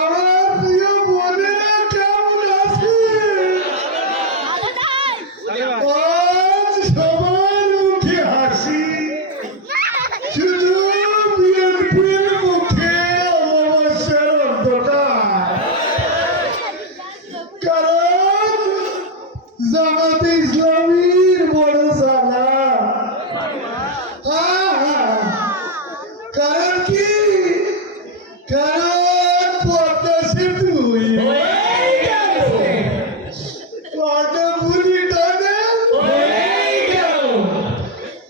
Hallelujah.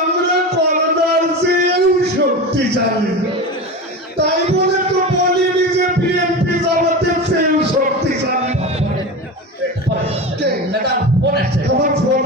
আমরা কলতার চেয়েও শক্তিশালী। তাই বলে তো বলিনি যে বিএনপি জামাতের চেয়েও শক্তিশালী। আমার ফোন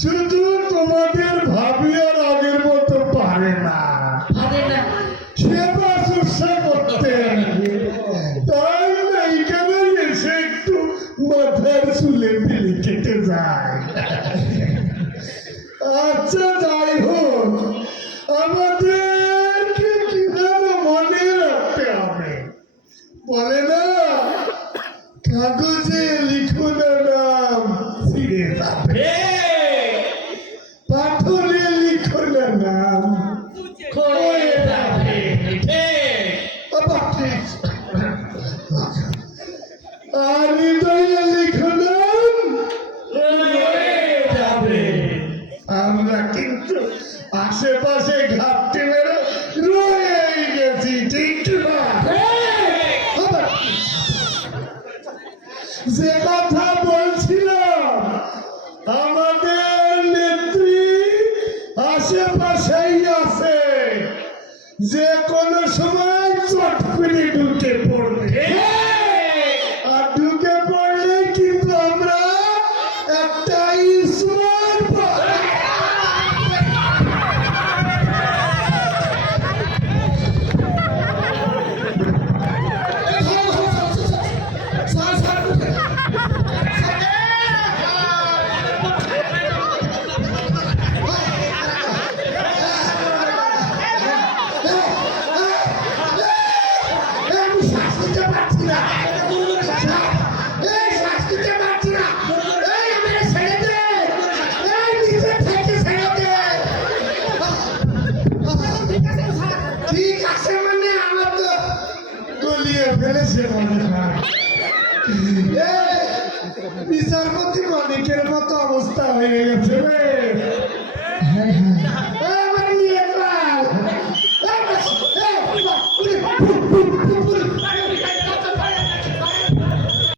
শুধু তোমাদের ভাবিয়া আমরা কিন্তু আশেপাশে ঘাটতে বেরো রয়ে গেছি, ঠিক যে কথা বলছিলাম, আমাদের নেত্রী আশেপাশেই আছে। যে কোনো সময় চটকুনি ঢুকে পড়বে। এই বিচারপতি মালিকের মতো অবস্থা হয়ে গেছে রে